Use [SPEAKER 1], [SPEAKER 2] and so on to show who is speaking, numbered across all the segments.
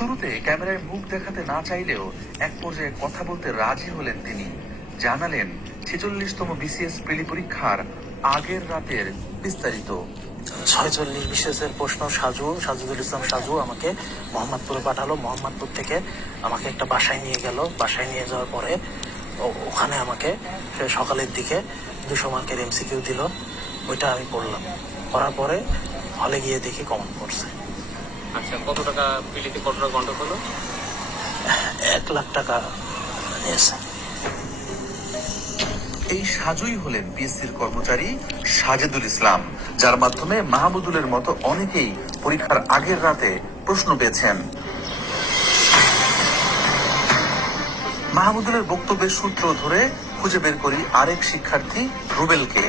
[SPEAKER 1] শুরুতে ক্যামেরায় মুখ দেখাতে না চাইলেও এক পর্যায়ে কথা বলতে রাজি হলেন তিনি। জানালেন, ছেচল্লিশতম বিসিএস প্রিলি পরীক্ষার আগের রাতের বিস্তারিত।
[SPEAKER 2] ছয়চল্লিশ বিশেষের প্রশ্ন সাজু, সাজুদুল ইসলাম সাজু আমাকে মোহাম্মদপুরে পাঠালো। মোহাম্মদপুর থেকে আমাকে একটা বাসায় নিয়ে গেল। বাসায় নিয়ে যাওয়ার পরে ওখানে আমাকে সকালের দিকে দুশো মার্কের এমসিকিউ দিল। ওইটা আমি পড়লাম। পড়ার পরে হলে গিয়ে দেখি কমন পড়ছে।
[SPEAKER 3] আচ্ছা কত টাকা পিলিতে কত টাকা
[SPEAKER 2] এক লাখ টাকা নিয়েছে
[SPEAKER 1] এই সাজুই হলেন পিএসসির কর্মচারী সাজেদুল ইসলাম, যার মাধ্যমে মাহমুদুলের মতো অনেকেই পরীক্ষার আগের রাতে প্রশ্ন পেয়েছেন। মাহমুদুলের বক্তব্যের সূত্র ধরে খুঁজে বের করি আরেক শিক্ষার্থী রুবেলকে।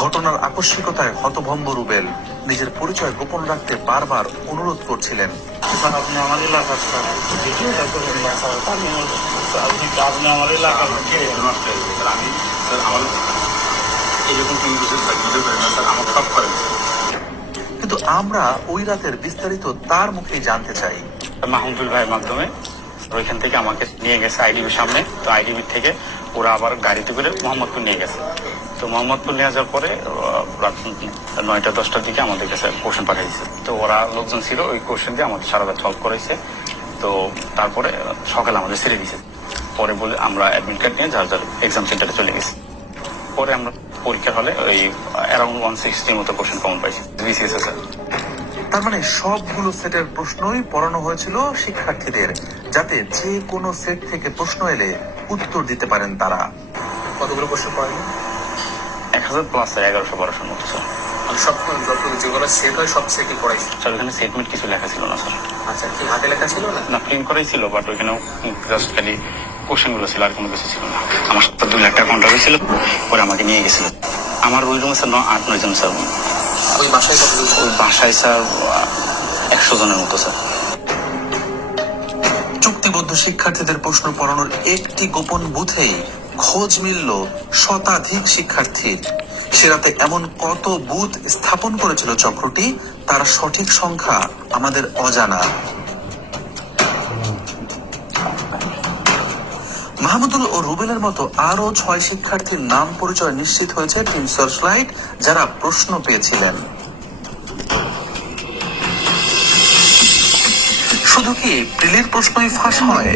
[SPEAKER 1] ঘটনার আকস্মিকতায় হতভম্ব রুবেল নিজের পরিচয় গোপন রাখতে বারবার অনুরোধ করছিলেন।
[SPEAKER 4] স্যার আপনি আমার এলাকার স্যার। আপনি আমার এলাকার
[SPEAKER 5] আমি স্যার আমার এরকম তিন বছর সার্ভিসও করেন না স্যার আমার সব করেন।
[SPEAKER 1] কিন্তু আমরা ওই রাতের বিস্তারিত তার মুখেই জানতে চাই।
[SPEAKER 5] মাহমুদুল ভাইয়ের মাধ্যমে ওইখান থেকে আমাকে নিয়ে গেছে আইডিবির সামনে। তো আইডিবি থেকে ওরা আবার গাড়িতে করে মোহাম্মদপুর নিয়ে গেছে। তো মোহাম্মদপুর নিয়ে যাওয়ার পরে রাত নয়টা দশটার দিকে আমাদের কাছে কোশ্চেন পাঠিয়েছে তো ওরা লোকজন ছিল ওই কোশ্চেন দিয়ে আমাদের সারা রাত সলভ করেছে। তো তারপরে সকালে আমাদের ছেড়ে দিয়েছে। পরে বলে আমরা অ্যাডমিট কার্ড নিয়ে যার যার এক্সাম সেন্টারে চলে গেছি। পরে আমরা পরীক্ষার হলে ওই অ্যারাউন্ড ওয়ান সিক্সটির মতো কোশ্চেন কমন পাইছি বিসিএস স্যার
[SPEAKER 1] তার মানে সবগুলো সেটের প্রশ্নই পড়ানো হয়েছিল শিক্ষার্থীদের যাতে যে কোনো সেট থেকে প্রশ্ন এলে উত্তর দিতে পারেন তারা।
[SPEAKER 3] কতগুলো প্রশ্ন পড়েনি
[SPEAKER 5] হাজার প্লাস এগারোশো বারোশোর মতো স্যার
[SPEAKER 3] সব যত যেগুলো সেট হয় সব সেটই পড়াইছি
[SPEAKER 5] স্যার ওখানে স্টেটমেন্ট কিছু লেখা ছিল না স্যার
[SPEAKER 3] আচ্ছা কি হাতে লেখা ছিল না?
[SPEAKER 5] না প্রিন্ট করাই ছিল বাট ওইখানে জাস্ট খালি কোশ্চেন ছিল আর কোনো কিছু ছিল না। আমার সাথে দুই লাখ টাকা কন্ট্রাক্ট হয়েছিল পরে আমাকে নিয়ে গেছিল। আমার রুল রুমে স্যার আট নয় জন স্যার
[SPEAKER 3] ওই বাসায়
[SPEAKER 5] ওই বাসায় স্যার একশো জনের মতো স্যার
[SPEAKER 1] চুক্তিবদ্ধ শিক্ষার্থীদের প্রশ্ন পড়ানোর একটি গোপন বুথেই খোঁজ মিলল শতাধিক শিক্ষার্থীর। সে রাতে এমন কত বুথ স্থাপন করেছিল চক্রটি, তার সঠিক সংখ্যা আমাদের অজানা। মাহমুদুল ও রুবেলের মতো আরও ছয় শিক্ষার্থীর নাম পরিচয় নিশ্চিত হয়েছে টিম সার্চলাইট, যারা প্রশ্ন পেয়েছিলেন। কি? প্রিলির প্রশ্নই ফাঁস হয়।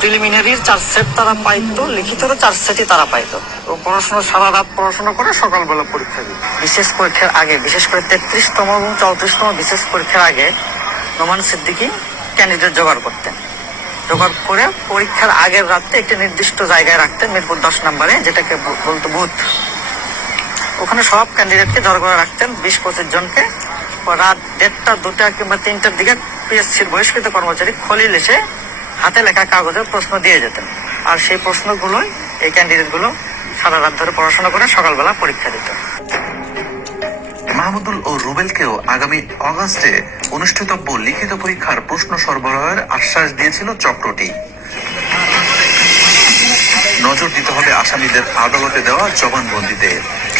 [SPEAKER 2] প্রিলিমিনারির চার সেট তারা পাইতো লিখিতরও চার সেটই তারা পাইতো। ও পড়াশোনা সারা রাত পড়াশোনা করে সকালবেলা পরীক্ষা দিত। বিশেষ পরীক্ষার আগে বিশেষ করে তেত্রিশতম এবং চৌত্রিশতম বিশেষ পরীক্ষার আগে নোমান সিদ্দিকি ক্যান্ডিডেট জোগাড় করতেন। জোগাড় করে পরীক্ষার আগের রাতে একটি নির্দিষ্ট জায়গায় রাখতেন মিরপুর দশ নম্বরে যেটাকে বলতো বুথ। ওখানে সব ক্যান্ডিডেটকে জড় করে রাখতেন বিশ পঁচিশ জনকে। রাত দেড়টা দুটা কিংবা তিনটার দিকে পিএসসির বহিষ্কৃত কর্মচারী খলিল এসে হাতে লেখা কাগজের প্রশ্ন দিয়ে যেতেন। আর সেই প্রশ্নগুলোই এই ক্যান্ডিডেটগুলো সারা রাত ধরে পড়াশোনা করে সকালবেলা পরীক্ষা দিত।
[SPEAKER 1] মাহমুদুল ও রুবেলকেও আগামী অগাস্টে অনুষ্ঠিতব্য লিখিত পরীক্ষার প্রশ্ন সরবরাহের আশ্বাস দিয়েছিল চক্রটি। নজর দিতে হবে আসামিদের আদালতে দেওয়া জবানবন্দিতে।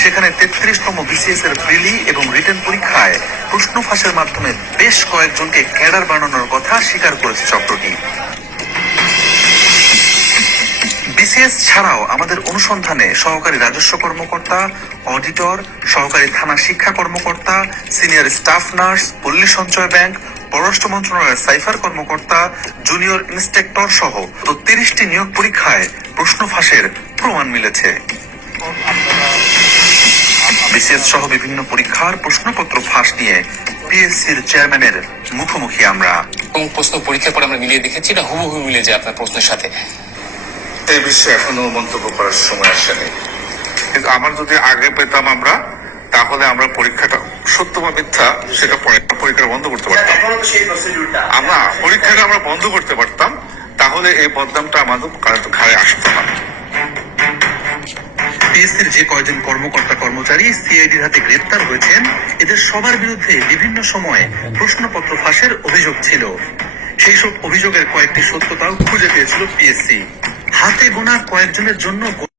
[SPEAKER 1] সেখানে তেত্রিশতম বিসিএস এর প্রিলি এবং রিটেন পরীক্ষায় প্রশ্ন ফাঁসের মাধ্যমে বেশ কয়েকজনকে ক্যাডার বানানোর কথা স্বীকার করেছে চক্রটি। বিসিএস ছাড়াও আমাদের অনুসন্ধানে সহকারী রাজস্ব কর্মকর্তা, অডিটর, সহকারী থানা শিক্ষা কর্মকর্তা, সিনিয়র স্টাফ নার্স, পল্লী সঞ্চয় ব্যাংক পররাষ্ট্র মন্ত্রণালয়ের সাইফার কর্মকর্তা জুনিয়র ইন্সপেক্টর সহ তো তিরিশটি নিয়োগ পরীক্ষায় প্রশ্ন ফাঁসের প্রমাণ মিলেছে। বিসিএস সহ বিভিন্ন পরীক্ষার প্রশ্নপত্র ফাঁস নিয়ে পিএসসির চেয়ারম্যানের মুখোমুখি আমরা।
[SPEAKER 3] এবং প্রশ্ন পরীক্ষার পর আমরা মিলিয়ে দেখেছি না হুবহু মিলে যায় আপনার প্রশ্নের সাথে।
[SPEAKER 6] এই বিষয়ে এখনও মন্তব্য করার সময় আসেনি। কিন্তু আমার যদি আগে পেতাম আমরা তাহলে আমরা পরীক্ষাটা সত্য বা মিথ্যা সেটা পরে পরীক্ষা বন্ধ করতে পারতাম। আমরা পরীক্ষাটা আমরা বন্ধ করতে পারতাম তাহলে এই বদনামটা আমাদের ঘাড়ে আসতো না।
[SPEAKER 1] পিএসসির যে কয়জন কর্মকর্তা কর্মচারী সিআইডির হাতে গ্রেপ্তার হয়েছেন এদের সবার বিরুদ্ধে বিভিন্ন সময়ে প্রশ্নপত্র ফাঁসের অভিযোগ ছিল। সেই সব অভিযোগের কয়েকটি সত্যতাও খুঁজে পেয়েছিল পিএসসি হাতে গোনা কয়েকজনের জন্য